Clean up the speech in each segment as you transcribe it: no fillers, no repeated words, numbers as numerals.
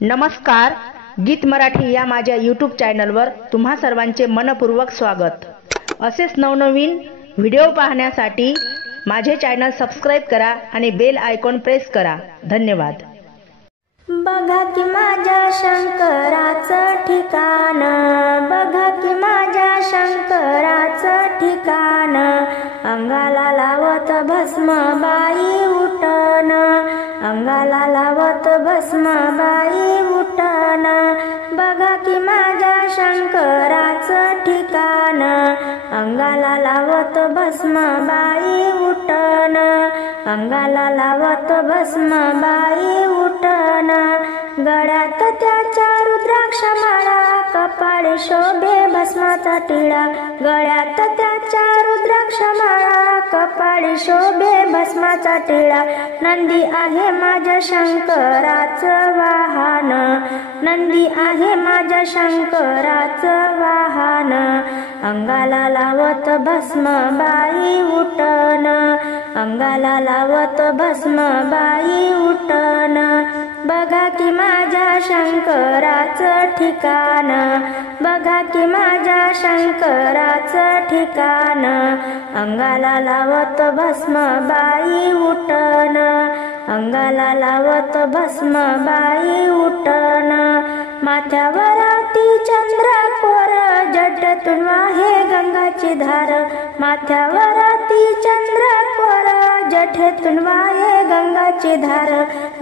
नमस्कार, गीत मराठी या माझ्या यूट्यूब चॅनलवर तुम्हा सर्वांचे मनपूर्वक स्वागत। असेच नवनवीन व्हिडिओ पाहण्यासाठी माझे चॅनल सबस्क्राइब करा आणि बेल आयकॉन प्रेस करा। धन्यवाद। बघा की माझ्या शंकराचं ठिकाण, बघा की माझ्या शंकराचं ठिकाण, अंगाला लावत भस्म बाई उठण, अंगाला लावत भस्म बाई उठण, बघा की माझ्या शंकराचं ठिकाण, अंगाला लावत भस्म बाई उठण, अंगाला लावत भस्म बाई उठण, गळ्यात त्याच्या रुद्राक्ष माळा, कपाळी शोभे भस्माचा टिळा, गळ्यात त्याच्या रुद्राक्ष माळा, कपाळी शोभे भस्माचा टिळा, नंदी आहे माझ्या शंकराचं वाहन, नंदी आहे माझ्या शंकराचं वाहन, अंगाला लावत भस्म बाई उठण, अंगाला लावत भस्म बाई उठण, बघा की माझ्या शंकराचं ठिकाण, बघा की माझ्या शंकराचं ठिकाण, अंगाला लावत भस्म बाई उठण, अंगाला लावत भस्म बाई उठण, माथ्यावरती चंद्रकोर, जटातून वाहे गंगाची धार, माथ्यावरती चंद्रकोर, जठेतून वाहे गंगाची धार,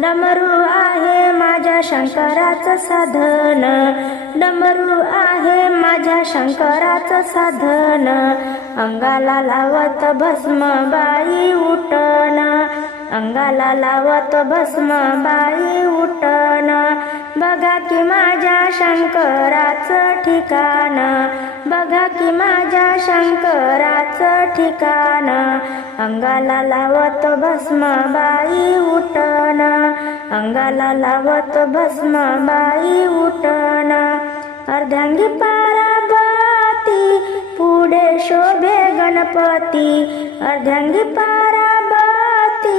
डमरू आहे माझ्या शंकराचं साधन, डमरू आहे माझ्या शंकराचं साधन, अंगाला लावत भस्म बाई उठण, अंगाला लावत भस्म बाई उठण, बघा की माझ्या शंकराचं ठिकाण, बघा की माझ्या शंकराचं ठिकाण, अंगाला लावत भस्म बाई उठण, अंगाला लावत भस्म बाई उठण, अर्धांगी पारावती, पुढे शोभे गणपती, अर्धांगी पारावती,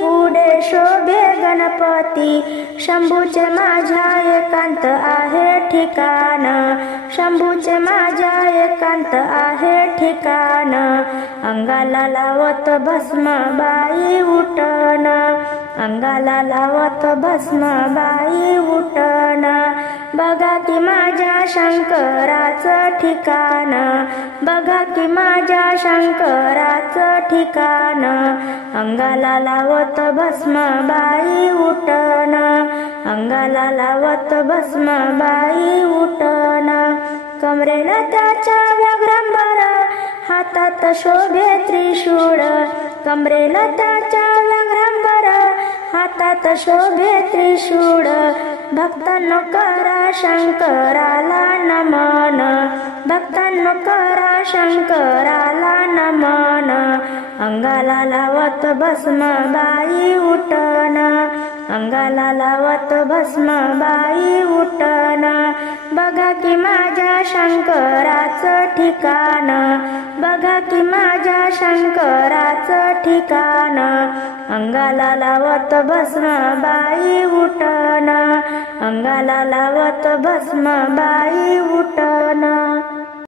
पुढे शोभे गणपती, शंभूचे माझ्या एकांत आहे ठिकाण, शंभूचे माझ्या एकांत आहे ठिकाण, अंगाला लावत भस्म बाई उठण, अंगाला लावत भस्म बाई उठण, बघा की माझ्या शंकराचं ठिकाण, बघा की माझ्या शंकराचं ठिकाण, अंगाला लावत भस्म बाई उठण, अंगाला लावत भस्म बाई उठण, कमरेला त्याच्या व्याघ्रांबर, हातात शोभे त्रिशूळ, कमरेला त्याच्या व्याघ्रांबर, हातात शोभे त्रिशूळ, भक्तांनो करा शंकराला नमन, भक्तांनो करा शंकराला नमन, अंगाला लावत भस्म बाई उठण, अंगाला लावत भस्म बाई उठण, बघा की माझ्या शंकराचं ठिकाण, बघा की माझ्या शंकराचं ठिकाण, अंगाला लावत भस्म बाई उठण, अंगाला लावत भस्म बाई उठण।